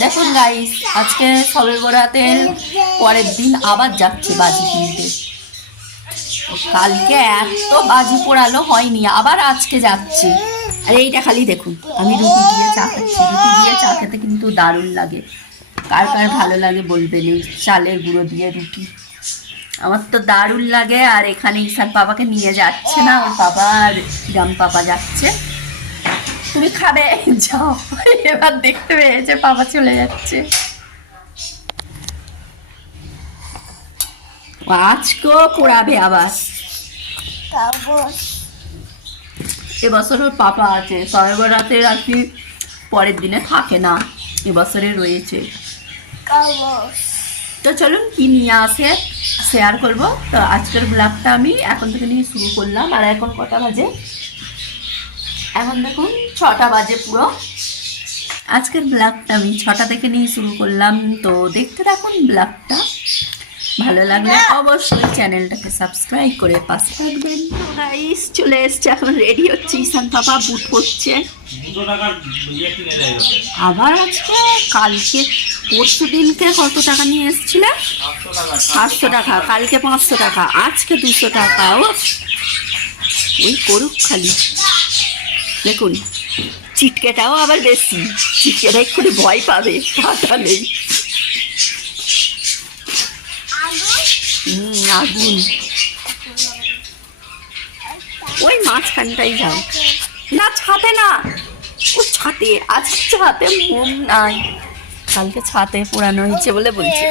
দেখুন গাইস, আজকে সবে বরাতের পরের দিন আবার যাচ্ছে বাজি কিনতে। কালকে এত বাজি পোড়ালো হয়নি, আবার আজকে যাচ্ছে। আর এইটা খালি দেখুন, আমি রুটি দিয়ে চা খাচ্ছি। রুটি দিয়ে চা খেতে কিন্তু দারুণ লাগে। কার কার ভালো লাগে বলবেন, এই চালের গুঁড়ো দিয়ে রুটি। আমার তো দারুণ লাগে। আর এখানে ঈশান বাবাকে নিয়ে যাচ্ছে না, ওর বাবা আর রাম পাপা যাচ্ছে। তুমি খাবে? যাও। এবার দেখতে পেয়েছে বাবা চলে যাচ্ছে। আজকেও পোড়াবে আবার। এবছর ওর পাপা আছে, সবে বরাতে আর কি পরের দিনে থাকে না, এবছরে রয়েছে। তো চলুন কি নিয়ে আসে শেয়ার করবো। তো আজকের ব্লগটা আমি এখন থেকে নিয়ে শুরু করলাম। আর এখন কটা বাজে? এখন দেখুন 6টা বাজে পুরো। আজকের ব্লগটা আমি 6টা থেকে নিয়ে শুরু করলাম। তো দেখতে থাকুন ব্লগটা। ভালো লাগলে অবশ্যই চ্যানেলটাকে সাবস্ক্রাইব করে পাশে থাকবেন। গাইস চলে এসছে, এখন রেডি হচ্ছে। ঈশান পাপা বুট পড়ছে। আবার আজকে কালকে পরশু দিনকে কত টাকা নিয়ে এসেছিলে? 700 টাকা। কালকে 500 টাকা, আজকে 200 টাকা। ও ওই করুক খালি। দেখুন চিটকেটাও আবার বেশি, চিটকেটা একটু ভয় পাবে, টাকা নেই। আগুন ওই মাঝখানটাই যাও না, ছাতে না। ও ছাতে, আজকে ছাতে মোম নাই, কালকে ছাতে পোড়ানো হয়েছে বলে বলছে।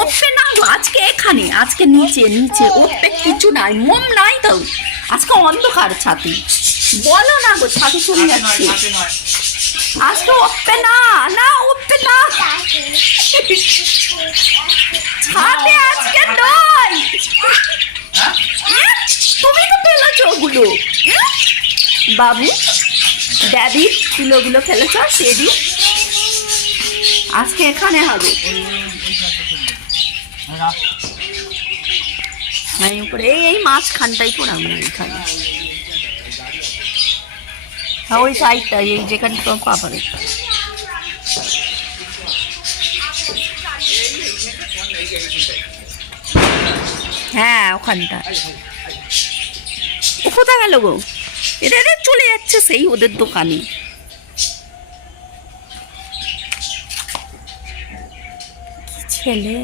ওপে না গো, আজকে এখানে, আজকে নিচে নিচে। ওপে কিছু নাই, মোম নাই তো। আজকে অন্ধকার ছাতে। বলো না গো, ছাতে চলে যাচ্ছে। আজকে ওপে না, না ওপে না, ছাতে আজকে নয়। তুমি তো ফেলেছো ওগুলো বাবু, ড্যাডি তুলোগুলো ফেলেছ। টেডি আজকে এখানে হবে। এই মাঝখানটাই পড়াবো না, এখানে ওই সাইডটা, এই যেখানে তো পাবে। হ্যাঁ ওখানটা। ও কোথায় গেল গো? এটা চলে যাচ্ছে সেই ওদের দোকানে। ছেলে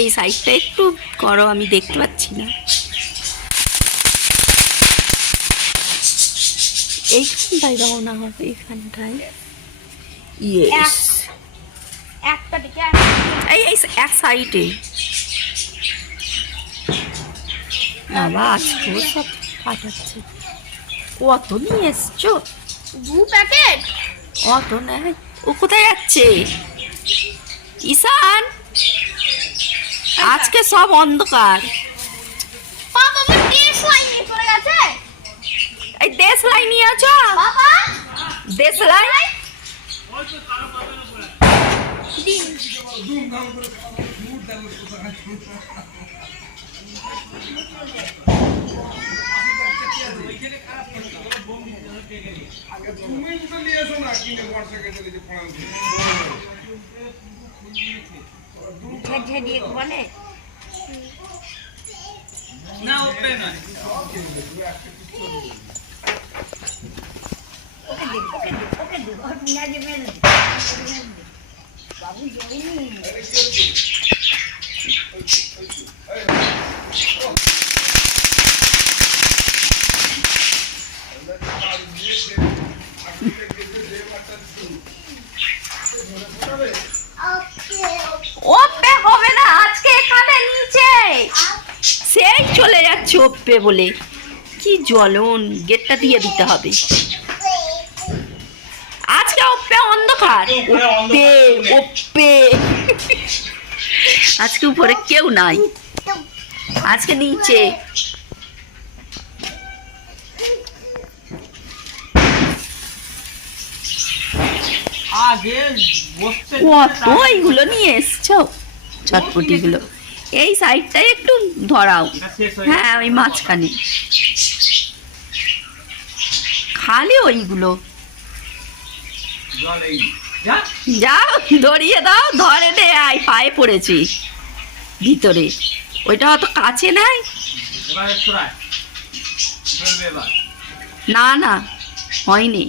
এই সাইডটা একটু করো, আমি দেখতে পাচ্ছি না। এইখানটায় রওনা হবে, এখানটায়। ইয়েস, এই এক সাইডে। বাবা আজকেও সব পাঠাচ্ছে। কত নিয়ে এসছো? 2 প্যাকেট। অত নেয়। ও কোথায় যাচ্ছে? ঈশান আজকে সব অন্ধকার। এই দেশলাই নিয়ে আছো? দেশলাই বলে না, ওপে নয়। বাবু জয়নি ওপে হবে না আজকে, এখানে নিচে। সেই চলে যাচ্ছে ওপে বলে। কি জ্বলন, গেটটা দিয়ে দিতে হবে। আজকে ওপে অন্ধকার। ওপে ওপে আজকে উপরে কেউ নাই, আজকে নিচে। কত এইগুলো নিয়ে এসছো, চটপটি গুলো। এই সাইডটাই একটু ধরাও। হ্যাঁ ওই মাঝখানে খালি ওইগুলো যাও ধরিয়ে দাও। ধরে দে আই পায়ে পড়েছি ভিতরে, ওইটা অত কাছে নাই। না না হয়নি।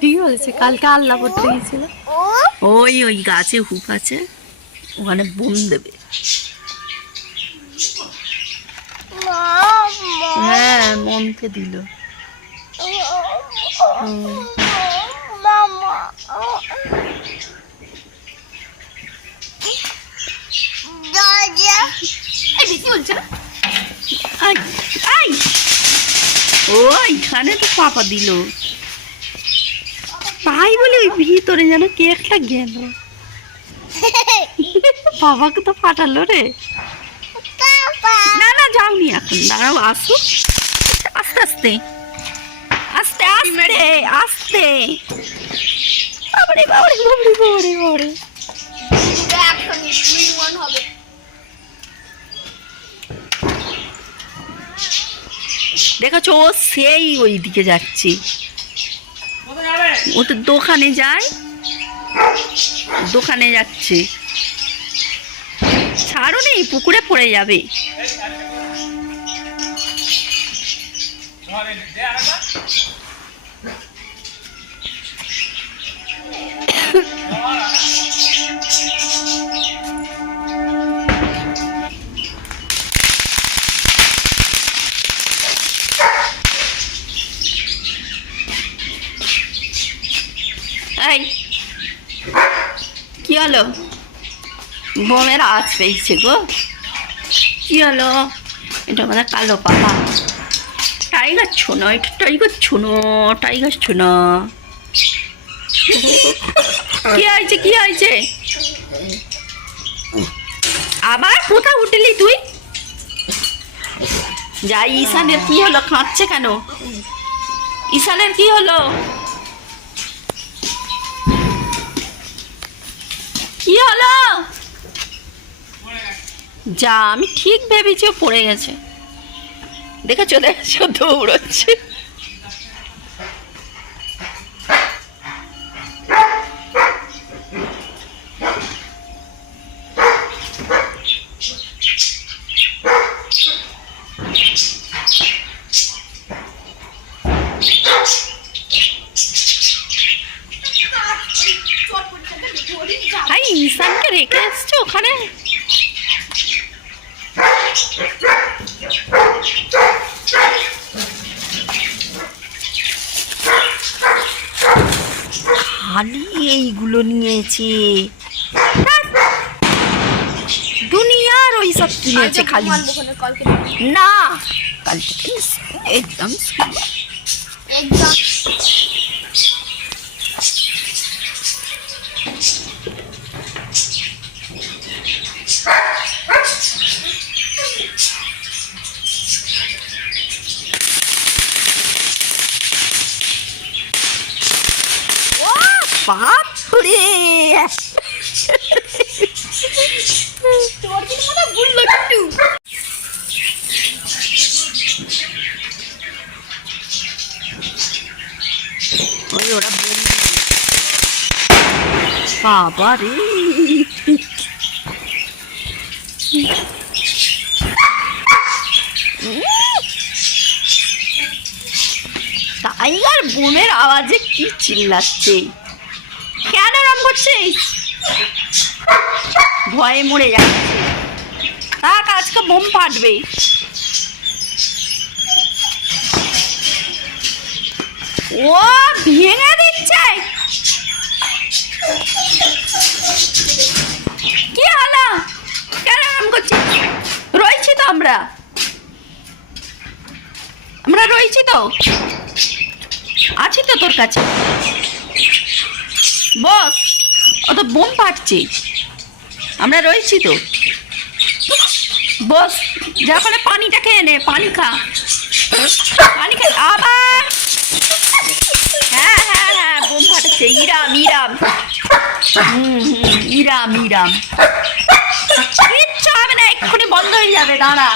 ঠিক বলেছে, কালকে আল্লাহ করতে গেছিল, ওই ওই গাছে হুক আছে ওখানে বোম দেবে। হ্যাঁ মনকে দিল। ওইখানে তো পাপা দিল তাই বলে ওই ভিতরে যেন কে একটা গেল। বাবাকে তো ফাটালো রে। না না যাওনি এখন, দাঁড়াও আসো আস্তে আস্তে আস্তে আস্তে আস্তে। বাবারে বাবারে বাবারে বাবারে বাবারে দেখেছো ও সেই ওই দিকে যাচ্ছে, ও তো দোকানে যায়, দোকানে যাচ্ছে। ছাড়ো নেই পুকুরে পড়ে যাবে। এই কি হলো? বোমের আওয়াজ পেয়েছে গো। কি হলো? এটা আমাদের কালো পাপা। টাইগার ছোনো, এটা টাইগার ছোনো, টাইগার ছোনো। কি হয়েছে কি হয়েছে? আবার কোথায় উঠলি তুই? যা ঈশানের কি হলো? কাঁদছে কেন? ঈশানের কি হলো? কি হলো? যা আমি ঠিক ভেবেছি ও পড়ে গেছে। দেখে চলে এসে দৌড়চ্ছে। ভাই ঈশানকে রেখে এসছো ওখানে? খালি এইগুলো নিয়েছে, দুনিয়ার ওই সব কিনেছে খালি। না কালকে একদম একদম বাপরে তোর কি মনে ভুললো একটু? ওই ওরা বাবা রে টাইগার বোমের আওয়াজে কি চিল্লাচ্ছে, কেন রাম করছিস? ভয়ে মরে যাচ্ছে। থাক আজকে বোম ফাটবে। ও ভেঙে দিচ্ছে। কি হলো? কেন রাম করছিস? রয়েছি তো আমরা রয়েছি তো, আছি তো তোর কাছে। বস ও তো বোম ফাটছে, আমরা রয়েছি তো। বস যা করে পানিটা খেয়ে নে, পানি খা, পানি খা আবার। হ্যাঁ হ্যাঁ হ্যাঁ বোম ফাটাচ্ছে। ইরাম ইরাম ইরাম ইরাম কিচ্ছু হবে না, এক্ষুনি বন্ধ হয়ে যাবে, দাঁড়া।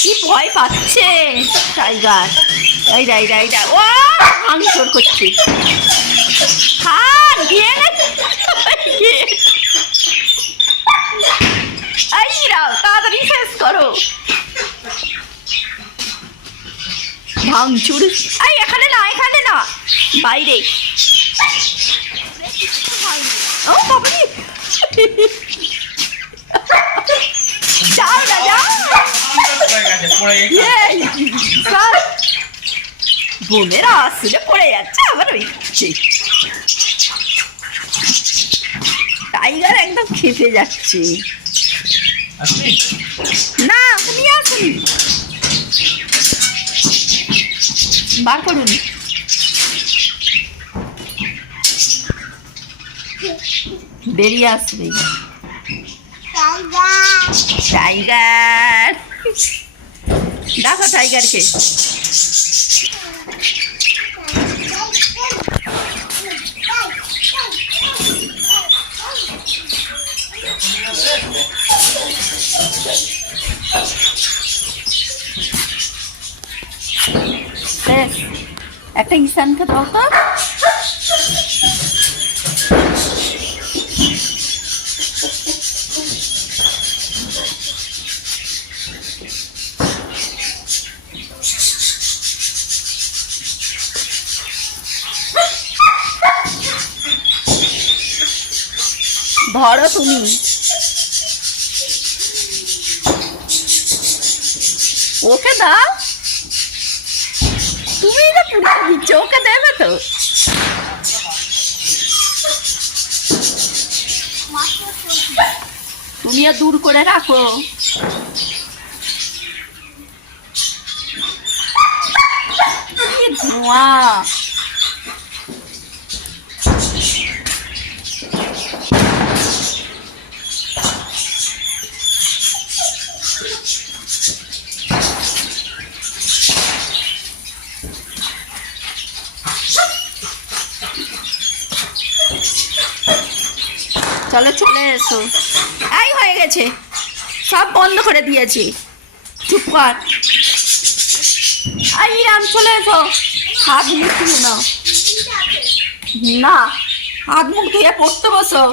কি ভয় পাচ্ছে টাইগার। এইটা এইটা এইটা ও ভাঙচুর করছে। হ্যাঁ গিয়ে ইরাম তাড়াতাড়ি শেষ করো। ভাঙচুর এই এখানে না, এখানে না, বাইরে। ও বাবারে যাও না, যাও। বোনেরা আসলে পড়ে যাচ্ছে আবার ওই টাইগার একদম খেপে যাচ্ছে। না উনি আসুন, বার করুন। বেরিয়ে আসবে টাইগার। দেখো টাইগারকে। একটা ঈশানকে দাও তো। ধরো তুমি। ওকে দাও, তুমি না পুরো দিচ্ছ, ওকে দেবে তো। তুমিও দূর করে রাখো। কি ধোঁয়া। চলো চলে এসো। এই হয়ে গেছে, সব বন্ধ করে দিয়েছি, চুপ কর। এই রাম চলে এসো, হাত মুখ ধুয়ে নাও। না হাত মুখ ধুয়ে পড়তে বসো।